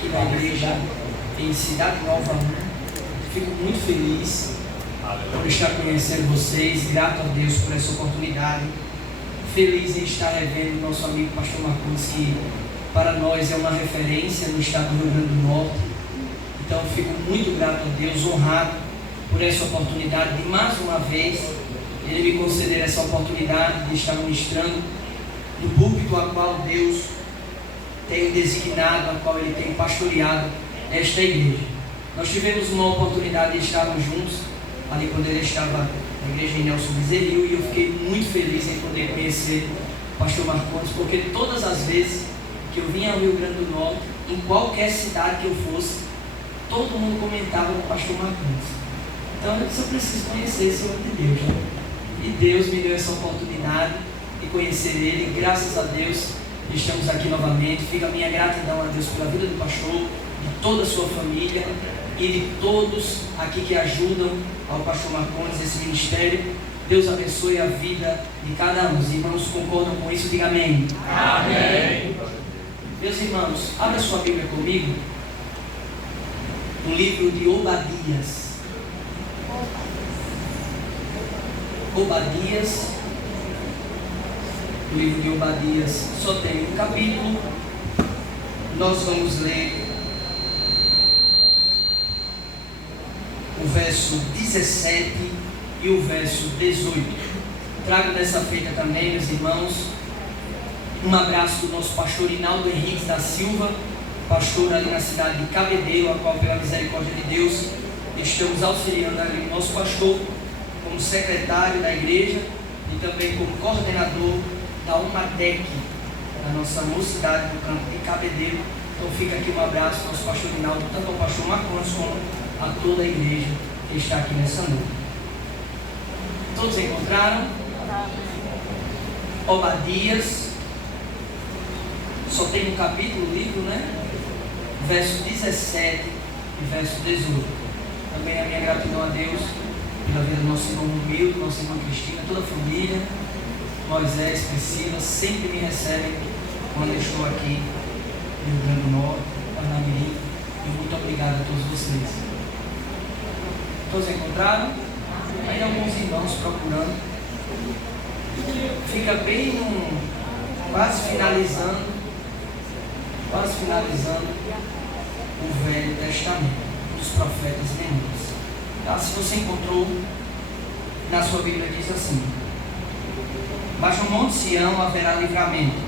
aqui na igreja em Cidade Nova 1. Fico muito feliz por estar conhecendo vocês, grato a Deus por essa oportunidade. Feliz em estar revendo nosso amigo Pastor Marcondes, que para nós é uma referência no estado do Rio Grande do Norte. Então fico muito grato a Deus, honrado por essa oportunidade de mais uma vez Ele me conceder essa oportunidade de estar ministrando no púlpito a qual Deus tem designado, a qual Ele tem pastoreado esta igreja. Nós tivemos uma oportunidade de estarmos juntos ali quando ele estava na igreja em Nelson Bezerril, e eu fiquei muito feliz em poder conhecer o Pastor Marcondes, porque todas as vezes que eu vinha ao Rio Grande do Norte, em qualquer cidade que eu fosse, todo mundo comentava com o Pastor Marcondes. Então eu disse, eu preciso conhecer esse homem de Deus, né? E Deus me deu essa oportunidade de conhecer ele, e graças a Deus estamos aqui novamente. Fica a minha gratidão a Deus pela vida do pastor, de toda a sua família e de todos aqui que ajudam ao Pastor Marcondes, esse ministério. Deus abençoe a vida de cada um. Os irmãos concordam com isso? Diga amém. Amém. Meus irmãos, abra sua Bíblia comigo no livro de Obadias. Obadias, o livro de Obadias só tem um capítulo. Nós vamos ler o verso 17 e o verso 18. Trago nessa feita também, meus irmãos, um abraço do nosso pastor Inaldo Henriques da Silva, pastor ali na cidade de Cabedelo, a qual pela misericórdia de Deus estamos auxiliando ali o nosso pastor como secretário da igreja e também como coordenador da UMATEC, da nossa mocidade do campo de Cabedelo. Então fica aqui um abraço ao nosso pastor Inaldo, tanto ao pastor Marcondes como a toda a igreja que está aqui nessa noite. Todos encontraram? Obadias, só tem um capítulo, o livro, né? Verso 17 e verso 18. Também a minha gratidão a Deus pela vida do nosso irmão Humilde, nossa irmã Cristina, toda a família, Moisés, Priscila, sempre me recebem quando eu estou aqui no Rio Grande do Norte, Parnamirim, e muito obrigado a todos vocês. Todos encontraram? Aí alguns irmãos procurando. Fica bem quase finalizando o Velho Testamento, dos profetas menores. Tá? Se você encontrou, na sua Bíblia diz assim: mas no monte Sião haverá livramento,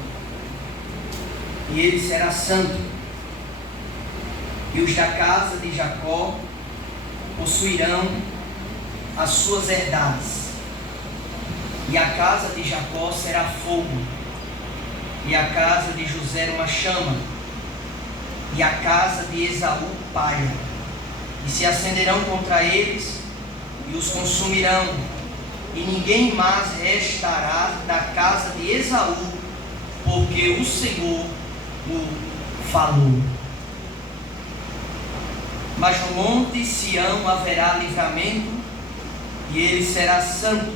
e ele será santo, e os da casa de Jacó possuirão as suas herdades, e a casa de Jacó será fogo, e a casa de José uma chama, e a casa de Esaú palha, e se acenderão contra eles e os consumirão, e ninguém mais restará da casa de Esaú, porque o Senhor o falou. Mas no monte Sião haverá livramento, e ele será santo,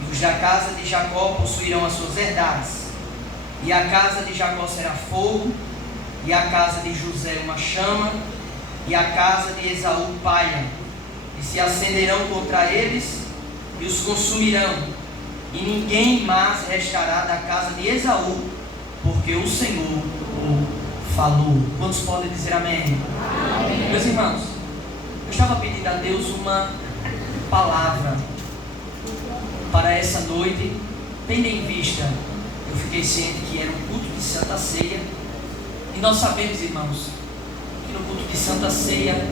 e os da casa de Jacó possuirão as suas herdades, e a casa de Jacó será fogo, e a casa de José uma chama, e a casa de Esaú palha, e se acenderão contra eles e os consumirão, e ninguém mais restará da casa de Esaú, porque o Senhor o falou. Quantos podem dizer amém? Amém. Meus irmãos, eu estava pedindo a Deus uma palavra para essa noite, tendo em vista, eu fiquei ciente que era um culto de Santa Ceia, e nós sabemos, irmãos, que no culto de Santa Ceia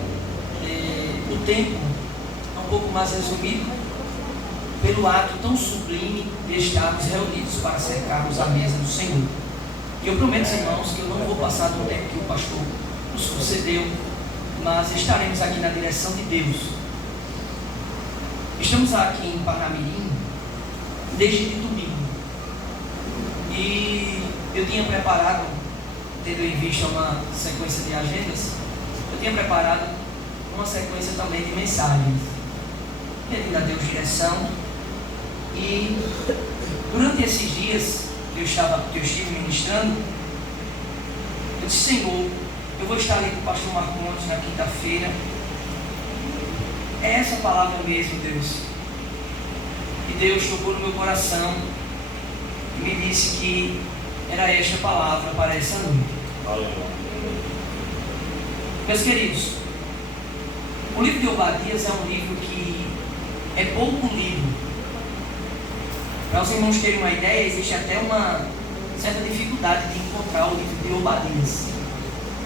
o tempo é um pouco mais resumido pelo ato tão sublime de estarmos reunidos para cercarmos a mesa do Senhor. E eu prometo, irmãos, que eu não vou passar do tempo que o pastor nos concedeu, mas estaremos aqui na direção de Deus. Estamos aqui em Parnamirim desde domingo, e eu tinha preparado, tendo em vista uma sequência de agendas, eu tinha preparado uma sequência também de mensagens, pedindo a Deus direção. E durante esses dias que eu estive ministrando, eu disse: Senhor, Eu vou estar ali com o pastor Marcondes na quinta-feira. É essa palavra mesmo, Deus. E Deus tocou no meu coração e me disse que era esta palavra para essa noite. Meus queridos, o livro de Obadias é um livro que é pouco lido. Para os irmãos terem uma ideia, existe até uma certa dificuldade de encontrar o livro de Obadias,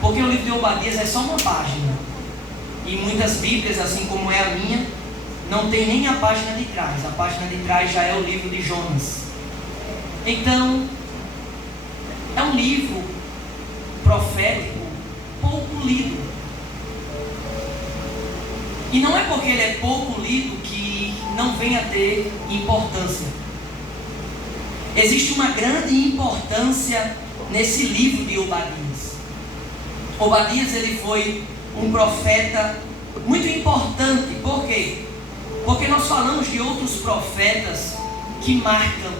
porque o livro de Obadias é só uma página, e muitas bíblias, assim como é a minha, não tem nem a página de trás. A página de trás já é o livro de Jonas. Então, é um livro profético pouco lido. E não é porque ele é pouco lido que não vem a ter importância. Existe uma grande importância nesse livro de Obadias. Obadias, ele foi um profeta muito importante. Por quê? Porque nós falamos de outros profetas que marcam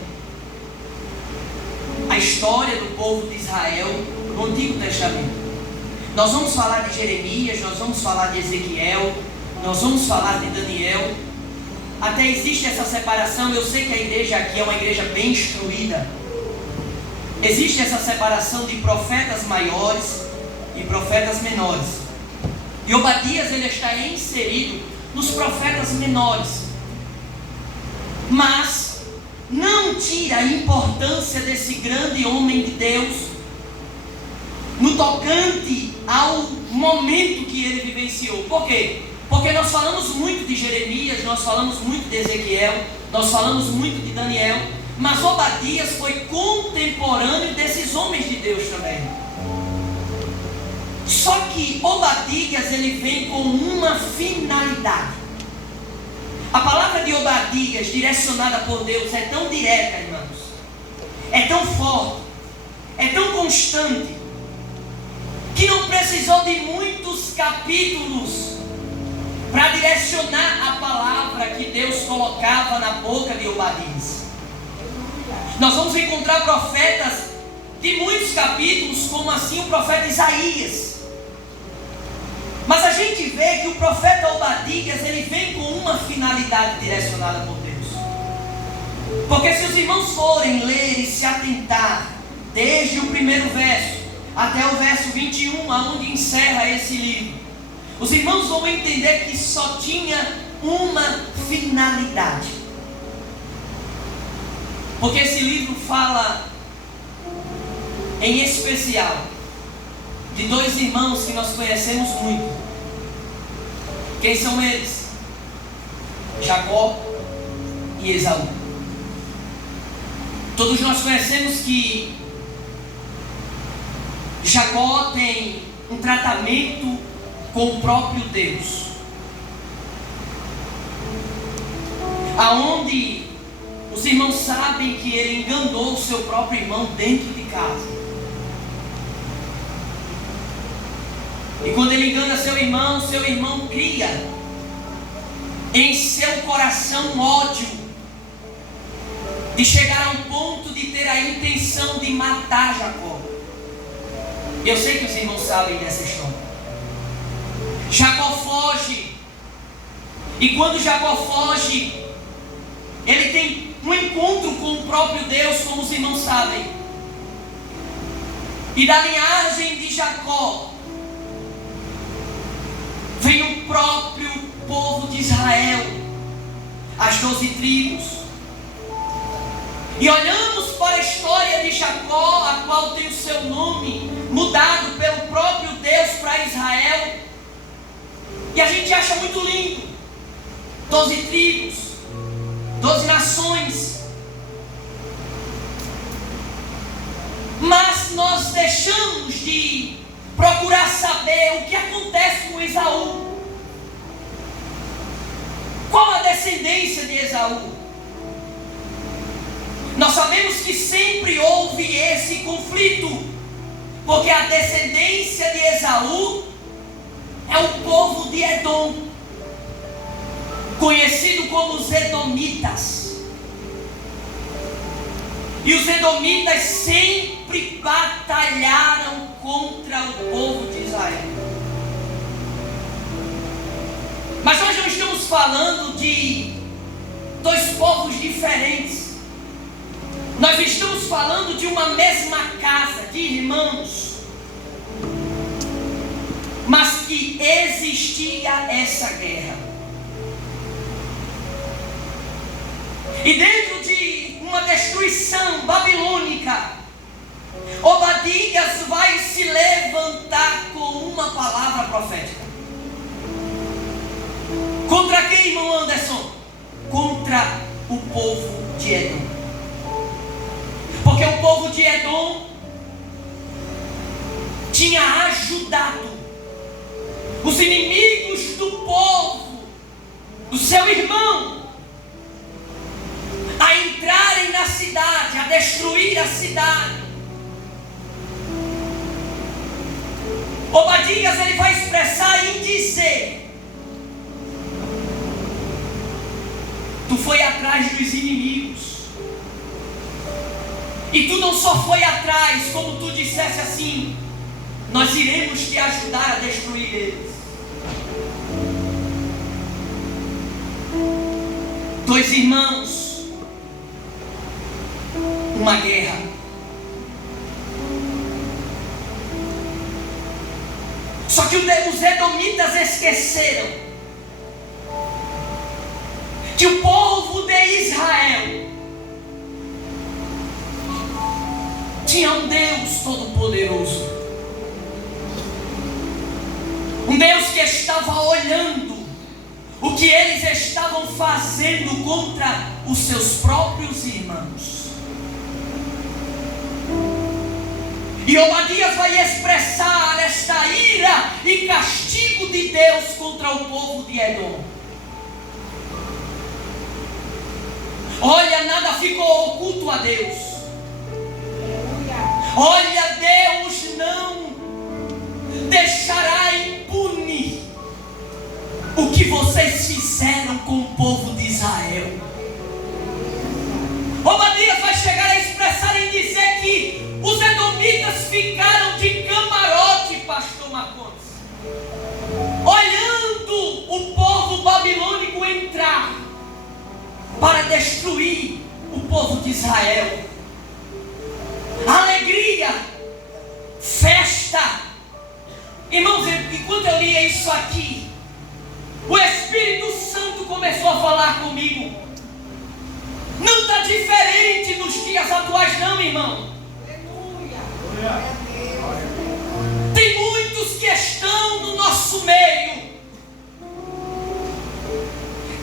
a história do povo de Israel no Antigo Testamento. Nós vamos falar de Jeremias, nós vamos falar de Ezequiel, nós vamos falar de Daniel. Até existe essa separação. Eu sei que a igreja aqui é uma igreja bem instruída. Existe essa separação de profetas maiores e profetas menores. E Obadias, ele está inserido nos profetas menores. Mas não tira a importância desse grande homem de Deus no tocante ao momento que ele vivenciou. Por quê? Porque nós falamos muito de Jeremias, nós falamos muito de Ezequiel, nós falamos muito de Daniel, mas Obadias foi contemporâneo desses homens de Deus também. Só que Obadias, ele vem com uma finalidade. A palavra de Obadias, direcionada por Deus, é tão direta, irmãos, é tão forte, é tão constante, que não precisou de muitos capítulos para direcionar a palavra que Deus colocava na boca de Obadias. Nós vamos encontrar profetas de muitos capítulos, como assim o profeta Isaías. Mas a gente vê que o profeta Obadias, ele vem com uma finalidade direcionada por Deus. Porque se os irmãos forem ler e se atentar, desde o primeiro verso até o verso 21, aonde encerra esse livro, os irmãos vão entender que só tinha uma finalidade. Porque esse livro fala, em especial, de dois irmãos que nós conhecemos muito. Quem são eles? Jacó e Esaú. Todos nós conhecemos que Jacó tem um tratamento com o próprio Deus, aonde os irmãos sabem que ele enganou o seu próprio irmão dentro de casa. E quando ele engana seu irmão cria em seu coração ódio, de chegar a um ponto de ter a intenção de matar Jacó. Eu sei que os irmãos sabem dessa história. Jacó foge, e quando Jacó foge, ele tem um encontro com o próprio Deus, como os irmãos sabem. E da linhagem de Jacó vem o próprio povo de Israel, as 12 tribos. E olhamos para a história de Jacó, a qual tem o seu nome mudado pelo próprio Deus para Israel, e a gente acha muito lindo. 12 tribos, 12 nações. Mas nós deixamos de procurar saber o que acontece com Esaú. Qual a descendência de Esaú? Nós sabemos que sempre houve esse conflito, porque a descendência de Esaú é o povo de Edom, conhecido como os Edomitas. E os Edomitas sempre batalharam contra o povo de Israel. Mas nós não estamos falando de dois povos diferentes. Nós estamos falando de uma mesma casa, de irmãos, mas que existia essa guerra. E dentro de uma destruição babilônica, Obadias vai se levantar com uma palavra profética. Contra quem, irmão Anderson? Contra o povo de Edom. Porque o povo de Edom tinha ajudado os inimigos do povo, do seu irmão, a entrarem na cidade, a destruir a cidade. Obadias, ele vai expressar e dizer: tu foi atrás dos inimigos, e tu não só foi atrás, como tu dissesse assim: nós iremos te ajudar a destruir eles. Dois irmãos, uma guerra. Só que os edomitas esqueceram que o povo de Israel tinha um Deus todo-poderoso, um Deus que estava olhando o que eles estavam fazendo contra os seus próprios irmãos. E Obadias vai expressar esta ira e castigo de Deus contra o povo de Edom. Olha, nada ficou oculto a Deus. Olha, Deus não deixará impune o que vocês fizeram com o povo de Israel. Obadias vai chegar a expressar e dizer que os edomitas ficaram de camarote, pastor Marcondes, olhando o povo babilônico entrar para destruir o povo de Israel. Alegria, festa. Irmãos, enquanto eu lia isso aqui, o Espírito Santo começou a falar comigo. Não está diferente nos dias atuais não, irmão. Tem muitos que estão no nosso meio,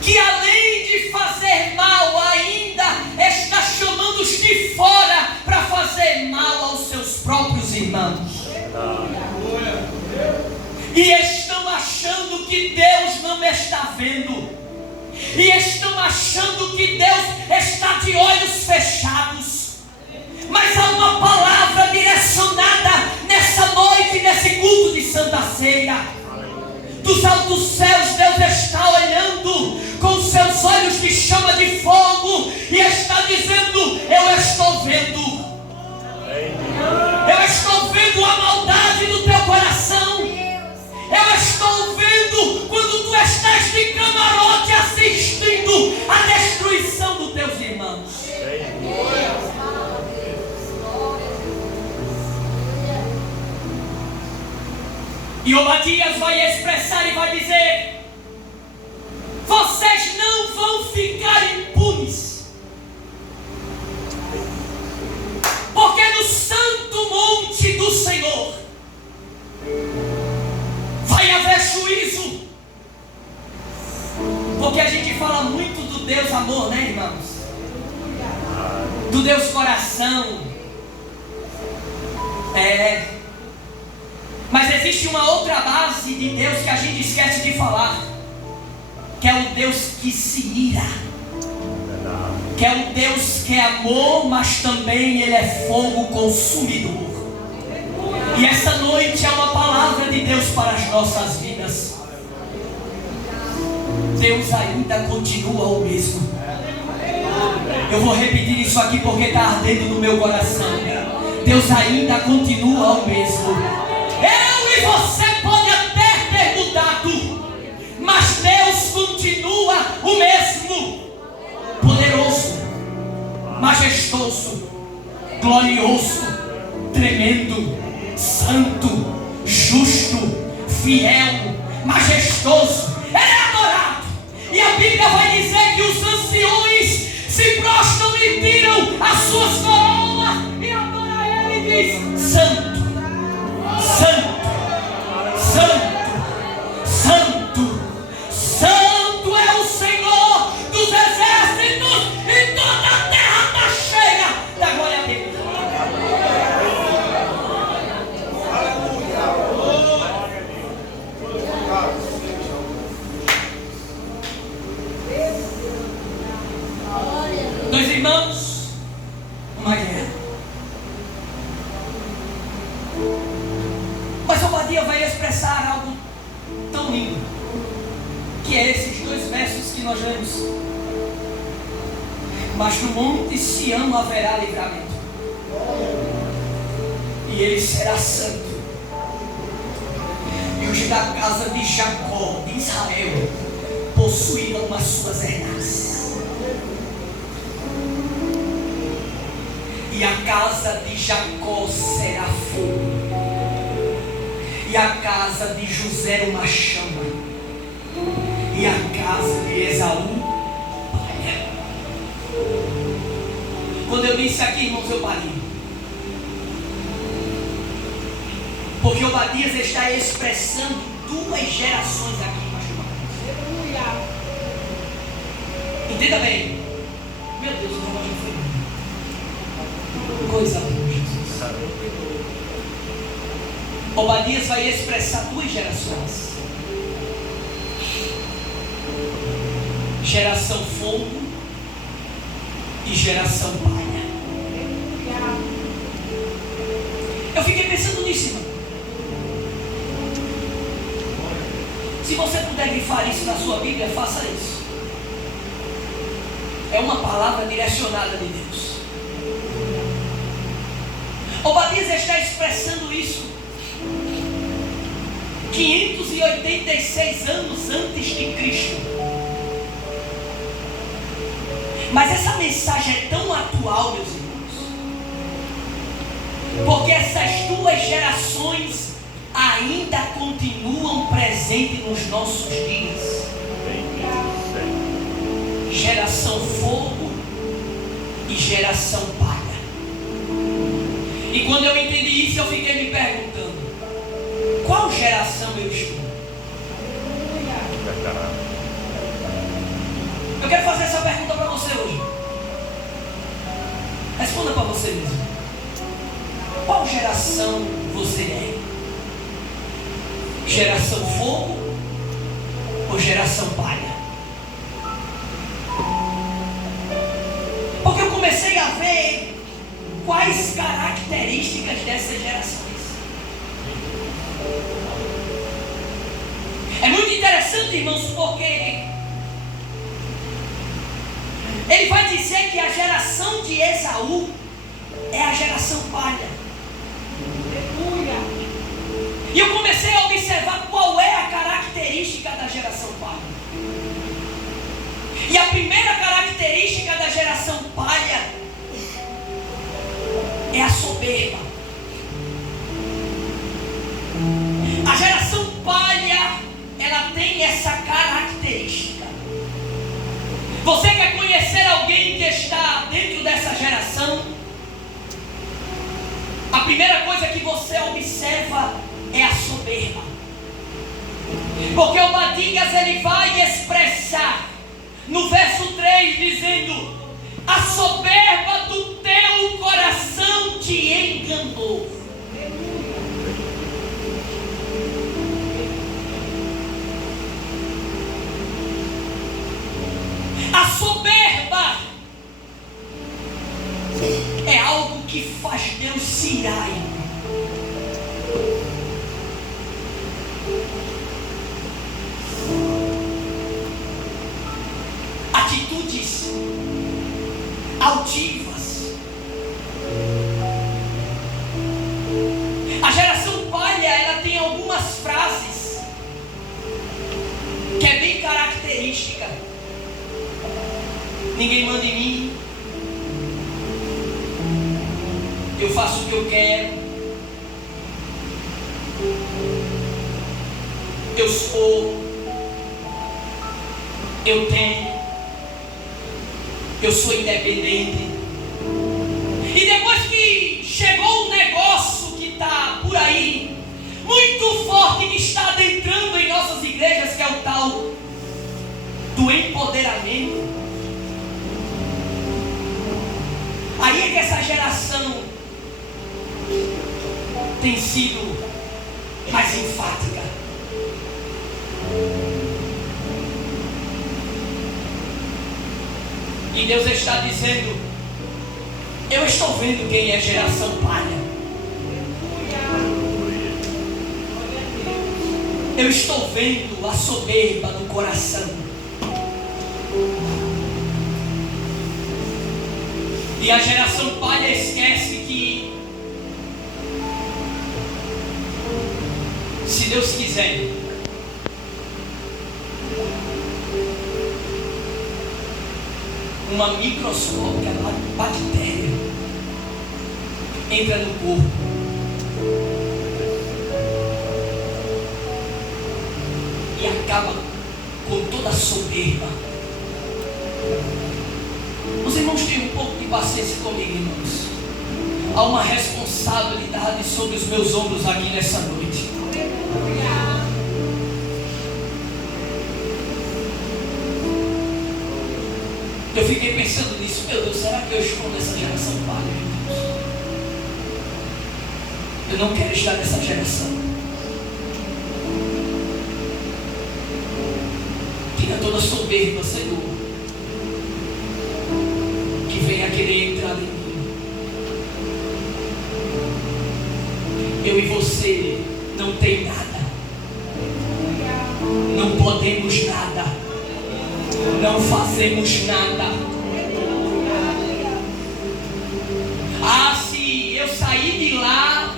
que além de fazer mal, ainda está chamando os de fora para fazer mal aos seus próprios irmãos. E estão achando que Deus não está vendo. E estão achando que Deus está de olhos fechados. Mas há uma palavra direcionada nessa noite, nesse culto de Santa Ceia. Dos altos céus, Deus está olhando com seus olhos de chama de fogo e está dizendo: eu estou vendo. Eu estou vendo a maldade do teu coração. Eu estou vendo quando tu estás de camarote assistindo a destruição dos teus irmãos. E Obadias vai expressar e vai dizer: vocês não vão ficar impunes, porque no santo monte do Senhor vai haver juízo. Porque a gente fala muito do Deus amor, né, irmãos? Do Deus coração. Mas existe uma outra base de Deus que a gente esquece de falar, que é o Deus que se ira, que é o Deus que é amor, mas também Ele é fogo consumidor. E essa noite é uma palavra de Deus para as nossas vidas. Deus ainda continua o mesmo. Eu vou repetir isso aqui porque está ardendo no meu coração. Deus ainda continua o mesmo. majestoso, glorioso, tremendo, santo, justo, fiel, majestoso. Ele é adorado. E a Bíblia vai dizer que os anciões se prostram e tiram as suas coroas e adoram Ele e diz: Santo, Santo, Santo, Santo, Santo é o Senhor dos exércitos, e toda a terra está cheia da glória dele. Dois irmãos, uma guerra. Mas Obadia vai expressar algo tão lindo, que é esses dois versos que nós lemos. Mas no monte Sião haverá livramento, e ele será santo, e os da casa de Jacó, de Israel, possuirão as suas heranças. E a casa de Jacó será fogo, e a casa de José uma chama, e a casa de Esaú palha. Quando eu disse aqui, irmãos, eu parei, porque Obadias está expressando duas gerações aqui, pastor. Entenda bem. Meu Deus, o relógio foi coisa boa, Jesus. Obadias vai expressar duas gerações: geração fogo e geração palha. Eu fiquei pensando nisso, irmão. Se você puder grifar isso na sua Bíblia, faça isso. É uma palavra direcionada de Deus. Obadias está expressando isso 586 anos antes de Cristo. Mas essa mensagem é tão atual, meus irmãos, porque essas duas gerações ainda continuam presentes nos nossos dias. Geração fogo e geração palha. E quando eu entendi isso, eu fiquei me perguntando: qual geração eu estou? Eu quero fazer essa pergunta para você hoje. Responda para você mesmo. Qual geração você é? Geração fogo ou geração palha? Porque eu comecei a ver quais características dessas gerações. É muito interessante, irmãos, porque ele vai dizer que a geração de Esaú é a geração palha. E eu comecei a observar qual é a característica da geração palha. E a primeira característica da geração palha é a soberba. A geração palha, ela tem essa característica. Você quer conhecer alguém que está dentro dessa geração? A primeira coisa que você observa é a soberba. Porque Obadias ele vai expressar no verso 3 dizendo: a soberba do teu coração te enganou. A soberba é algo que faz Deus se irar. Atitudes altivas. A geração palha, ela tem algumas frases que é bem característica. Ninguém manda em mim. faço o que eu quero, eu sou, eu tenho, eu sou independente. E depois que chegou um negócio que está por aí, muito forte, que está adentrando em nossas igrejas, que é o tal do empoderamento, aí é que essa geração tem sido mais enfática. E Deus está dizendo: eu estou vendo quem é geração palha. Eu estou vendo a soberba do coração. E a geração palha esquece que, se Deus quiser, uma microscópica bactéria entra no corpo e acaba com toda a soberba. Os irmãos têm um pouco de paciência comigo, irmãos. Há uma responsabilidade sobre os meus ombros aqui nessa noite. Eu fiquei pensando nisso. Meu Deus, será que eu estou nessa geração palha, irmãos? Eu não quero estar nessa geração. Tira toda a soberba, Senhor, que venha querer entrar em mim. Eu e você não tem nada, não podemos nada, não fazemos nada. Ah, se eu sair de lá,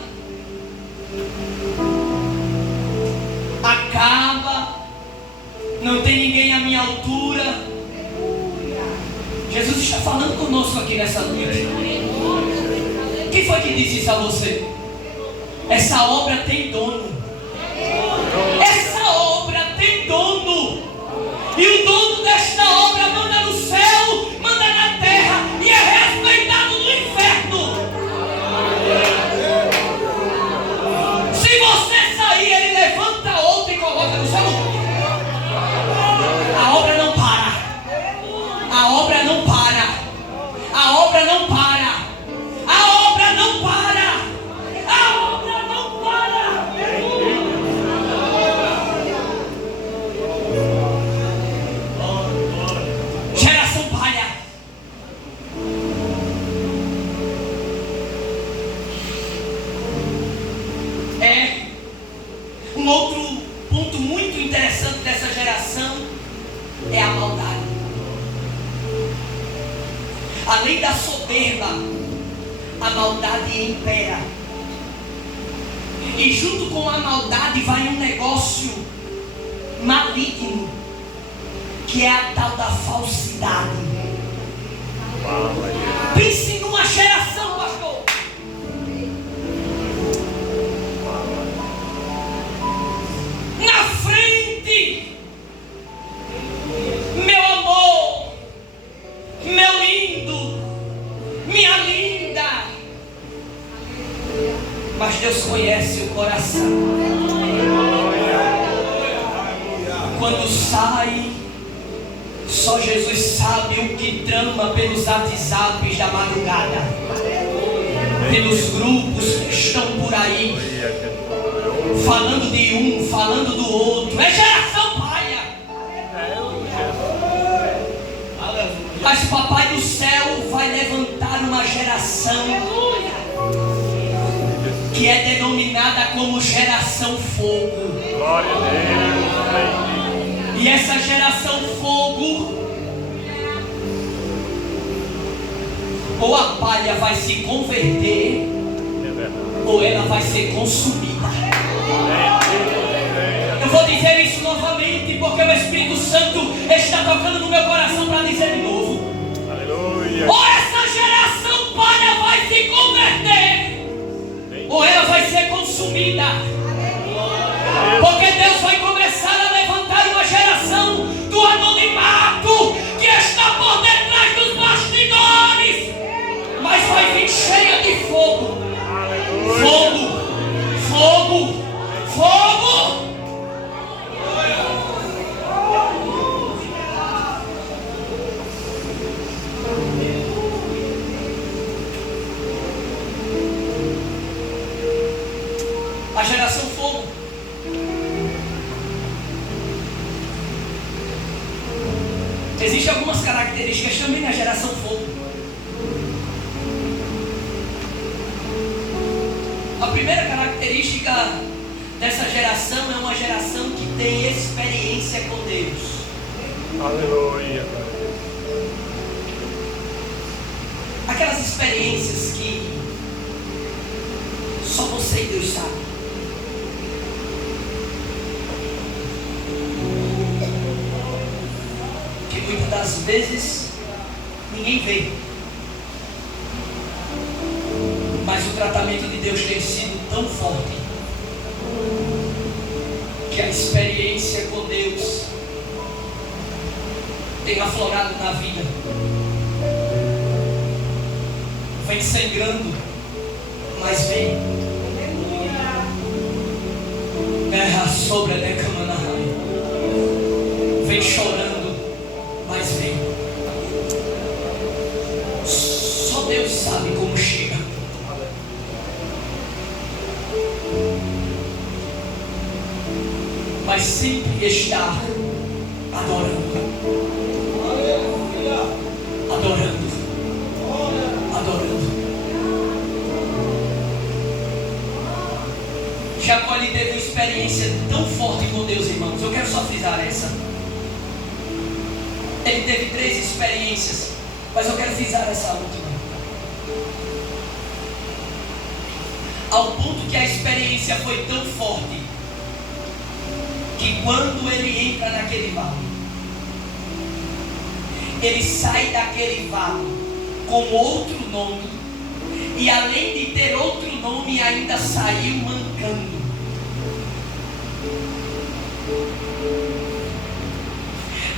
acaba, não tem ninguém à minha altura. Jesus está falando conosco aqui nessa noite. Quem foi que disse isso a você? Essa obra tem dono. Essa obra tem dono. E o dono desta obra manda no céu, manda na terra e é respeitado no inferno. Se você sair, ele levanta outro e coloca no céu. A obra não para. A obra não para. A obra não para. A obra não para. A obra não para. Geração palha. É um outro ponto muito interessante dessa geração é a maldade. Além da soberba, a maldade impera. E junto com a maldade vai um negócio maligno, que é a tal da falsidade. Pense numa geração, pastor. Na frente, meu amor, meu lindo, minha linda. Mas Deus conhece o coração. Quando sai, só Jesus sabe o que trama pelos WhatsApps da madrugada, pelos grupos que estão por aí, falando de um, falando do outro. É geração palha. Mas o Papai do Céu vai levantar uma geração que é denominada como geração fogo. Glória a Deus. E essa geração fogo, ou a palha vai se converter, ou ela vai ser consumida. Eu vou dizer isso novamente, porque o Espírito Santo está tocando no meu coração para dizer de novo. Aleluia. Ou essa geração palha vai se converter, ou ela vai ser consumida. Porque Deus vai começar a levantar uma geração do anonimato que está por detrás dos bastidores, mas vai vir cheia de fogo. Fogo, fogo, fogo. A geração fogo. Existem algumas características também na geração fogo. A primeira característica dessa geração é uma geração que tem experiência com Deus. Aleluia. Aquelas experiências que só você e Deus sabem. Que muitas das vezes ninguém vê. Mas o tratamento de Deus tem sido tão forte que a experiência com Deus tem aflorado na vida. Vem sangrando, mas vem. Terra sobre a decamanarai. Vem chorando, mas vem. Só Deus sabe como chega. Mas sempre estar adorando. Adorando. Adorando. Jacó ele teve uma experiência tão forte com Deus, irmãos. Eu quero só frisar essa. Ele teve 3 experiências, mas eu quero frisar essa última. Ao ponto que a experiência foi tão forte que quando ele entra naquele vale, ele sai daquele vale com outro nome, e além de ter outro nome, ainda saiu mancando.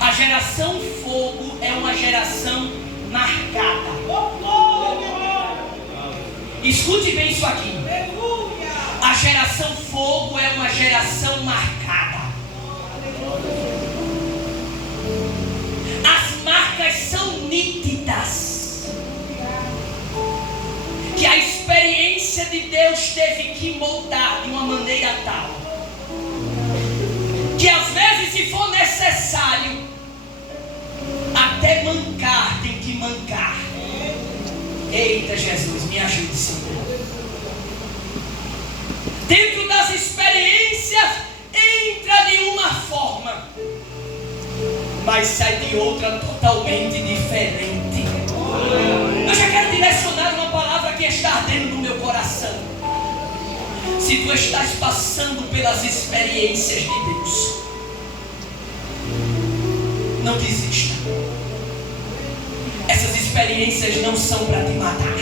A geração fogo é uma geração marcada. Escute bem isso aqui. A geração fogo é uma geração marcada. As marcas são nítidas. Que a experiência de Deus teve que moldar de uma maneira tal que às vezes, se for necessário, até mancar, tem que mancar. Eita Jesus, me ajude, Senhor. Dentro das experiências, entra de uma forma, mas sai de outra totalmente diferente. Eu já quero direcionar uma palavra que está ardendo no meu coração. Se tu estás passando pelas experiências de Deus, não desista. Essas experiências não são para te matar.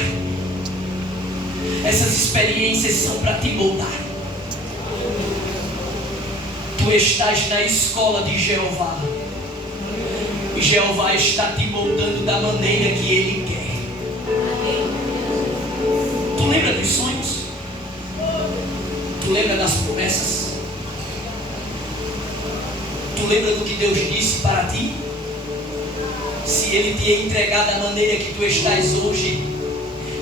Essas experiências são para te moldar. Tu estás na escola de Jeová. E Jeová está te moldando da maneira que Ele quer. Tu lembra dos sonhos? Tu lembra das promessas? Tu lembra do que Deus disse para ti? Se Ele te entregar da maneira que tu estás hoje,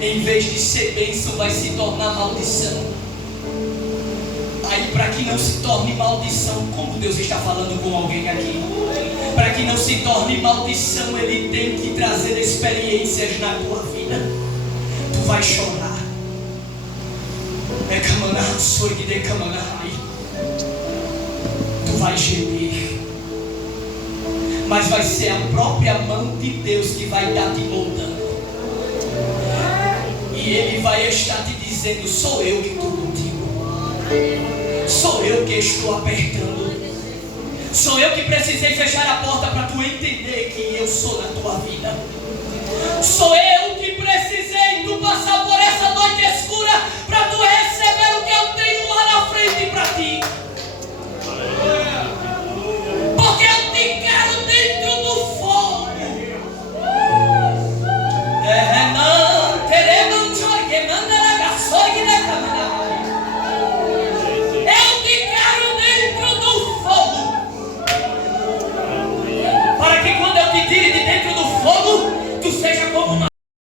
em vez de ser bênção, vai se tornar maldição. Aí, para que não se torne maldição, como Deus está falando com alguém aqui, para que não se torne maldição, Ele tem que trazer experiências na tua vida. Tu vai chorar. Tu vai gemer, mas vai ser a própria mão de Deus que vai estar te moldando, e Ele vai estar te dizendo: sou eu que estou contigo, sou eu que estou apertando, sou eu que precisei fechar a porta para tu entender que eu sou na tua vida, sou